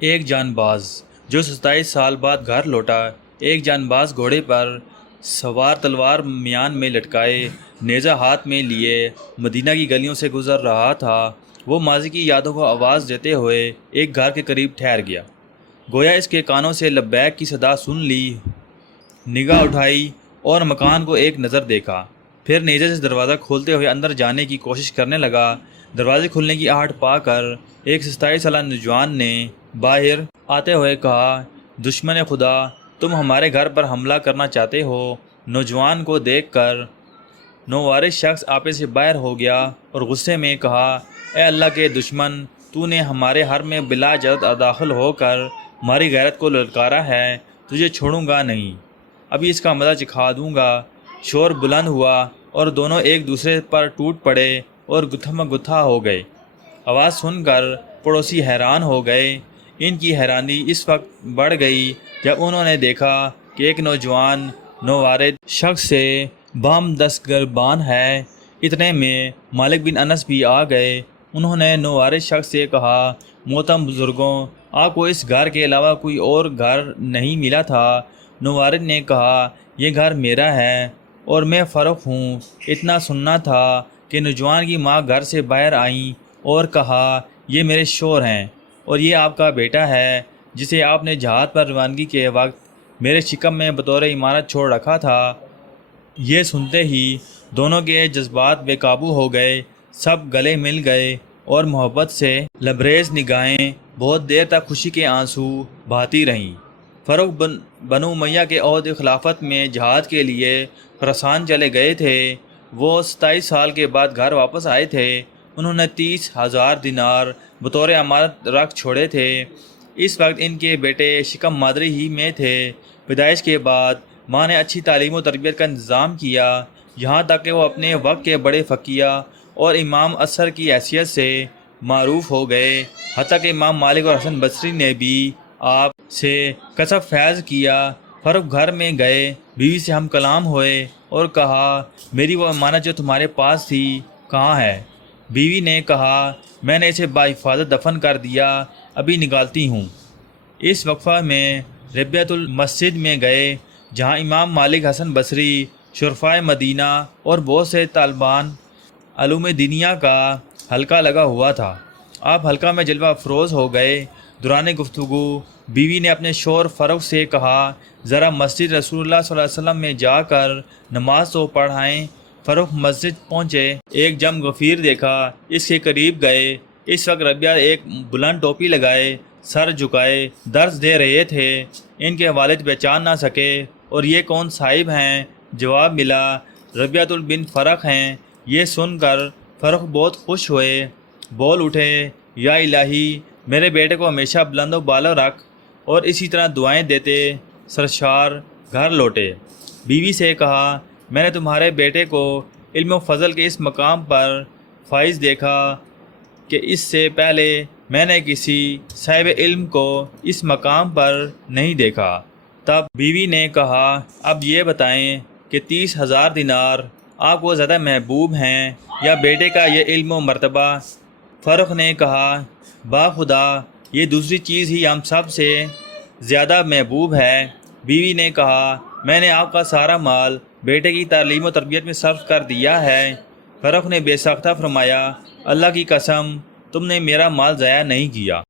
ایک جان باز جو 27 سال بعد گھر لوٹا، ایک جان باز گھوڑے پر سوار، تلوار میان میں لٹکائے، نیزہ ہاتھ میں لیے مدینہ کی گلیوں سے گزر رہا تھا۔ وہ ماضی کی یادوں کو آواز دیتے ہوئے ایک گھر کے قریب ٹھہر گیا۔ گویا اس کے کانوں سے لبیک کی صدا سن لی، نگاہ اٹھائی اور مکان کو ایک نظر دیکھا، پھر نیزے سے دروازہ کھولتے ہوئے اندر جانے کی کوشش کرنے لگا۔ دروازے کھلنے کی آہٹ پا کر ایک 27 سالہ نوجوان نے باہر آتے ہوئے کہا، دشمن خدا، تم ہمارے گھر پر حملہ کرنا چاہتے ہو؟ نوجوان کو دیکھ کر نووارث شخص آپے سے باہر ہو گیا اور غصے میں کہا، اے اللہ کے دشمن، تو نے ہمارے گھر میں بلا اجازت داخل ہو کر ہماری غیرت کو للکارا ہے، تجھے چھوڑوں گا نہیں، ابھی اس کا مزہ چکھا دوں گا۔ شور بلند ہوا اور دونوں ایک دوسرے پر ٹوٹ پڑے اور گتھم گتھا ہو گئے۔ آواز سن کر پڑوسی حیران ہو گئے۔ ان کی حیرانی اس وقت بڑھ گئی جب انہوں نے دیکھا کہ ایک نوجوان نووارث شخص سے باہم دستگربان ہے۔ اتنے میں مالک بن انس بھی آ گئے۔ انہوں نے نووارث شخص سے کہا، محترم بزرگوں، آپ کو اس گھر کے علاوہ کوئی اور گھر نہیں ملا تھا؟ نووارث نے کہا، یہ گھر میرا ہے اور میں فروخت ہوں۔ اتنا سننا تھا کہ نوجوان کی ماں گھر سے باہر آئیں اور کہا، یہ میرے شوہر ہیں اور یہ آپ کا بیٹا ہے جسے آپ نے جہاد پر روانگی کے وقت میرے شکم میں بطور امانت چھوڑ رکھا تھا۔ یہ سنتے ہی دونوں کے جذبات بے قابو ہو گئے، سب گلے مل گئے اور محبت سے لبریز نگاہیں بہت دیر تک خوشی کے آنسو بہاتی رہیں۔ فروخت بنو امیہ کے عہد خلافت میں جہاد کے لیے خراسان چلے گئے تھے۔ وہ 27 سال کے بعد گھر واپس آئے تھے۔ انہوں نے 30,000 دینار بطور امانت رکھ چھوڑے تھے۔ اس وقت ان کے بیٹے شکم مادری ہی میں تھے۔ پیدائش کے بعد ماں نے اچھی تعلیم و تربیت کا انتظام کیا، یہاں تک کہ وہ اپنے وقت کے بڑے فقیہ اور امام عصر کی حیثیت سے معروف ہو گئے، حتیٰ کہ امام مالک اور حسن بصری نے بھی آپ سے کسب فیض کیا۔ فروخت گھر میں گئے، بیوی سے ہم کلام ہوئے اور کہا، میری وہ امانت جو تمہارے پاس تھی کہاں ہے؟ بیوی نے کہا، میں نے اسے بحفاظت دفن کر دیا، ابھی نکالتی ہوں۔ اس وقفہ میں ربیعۃ المسجد میں گئے، جہاں امام مالک، حسن بصری، شرفائے مدینہ اور بہت سے طالبان علوم دینیا کا حلقہ لگا ہوا تھا۔ آپ حلقہ میں جلوہ افروز ہو گئے۔ دوران گفتگو بیوی نے اپنے شوہر فروخت سے کہا، ذرا مسجد رسول اللہ صلی اللہ علیہ وسلم میں جا کر نماز تو پڑھائیں۔ فروخت مسجد پہنچے، ایک جم غفیر دیکھا، اس کے قریب گئے۔ اس وقت ربیعہ ایک بلند ٹوپی لگائے، سر جھکائے درس دے رہے تھے۔ ان کے والد پہچان نہ سکے اور یہ کون صاحب ہیں؟ جواب ملا، ربیعۃ بن فرخ ہیں۔ یہ سن کر فرخ بہت خوش ہوئے، بول اٹھے، یا الہی، میرے بیٹے کو ہمیشہ بلند و بالا رکھ، اور اسی طرح دعائیں دیتے سرشار گھر لوٹے۔ بیوی سے کہا، میں نے تمہارے بیٹے کو علم و فضل کے اس مقام پر فائز دیکھا کہ اس سے پہلے میں نے کسی صاحب علم کو اس مقام پر نہیں دیکھا۔ تب بیوی نے کہا، اب یہ بتائیں کہ 30,000 دینار آپ کو زیادہ محبوب ہیں یا بیٹے کا یہ علم و مرتبہ؟ فروخت نے کہا، با خدا، یہ دوسری چیز ہی ہم سب سے زیادہ محبوب ہے۔ بیوی نے کہا، میں نے آپ کا سارا مال بیٹے کی تعلیم و تربیت میں صرف کر دیا ہے۔ فروخت نے بے ساختہ فرمایا، اللہ کی قسم، تم نے میرا مال ضائع نہیں کیا۔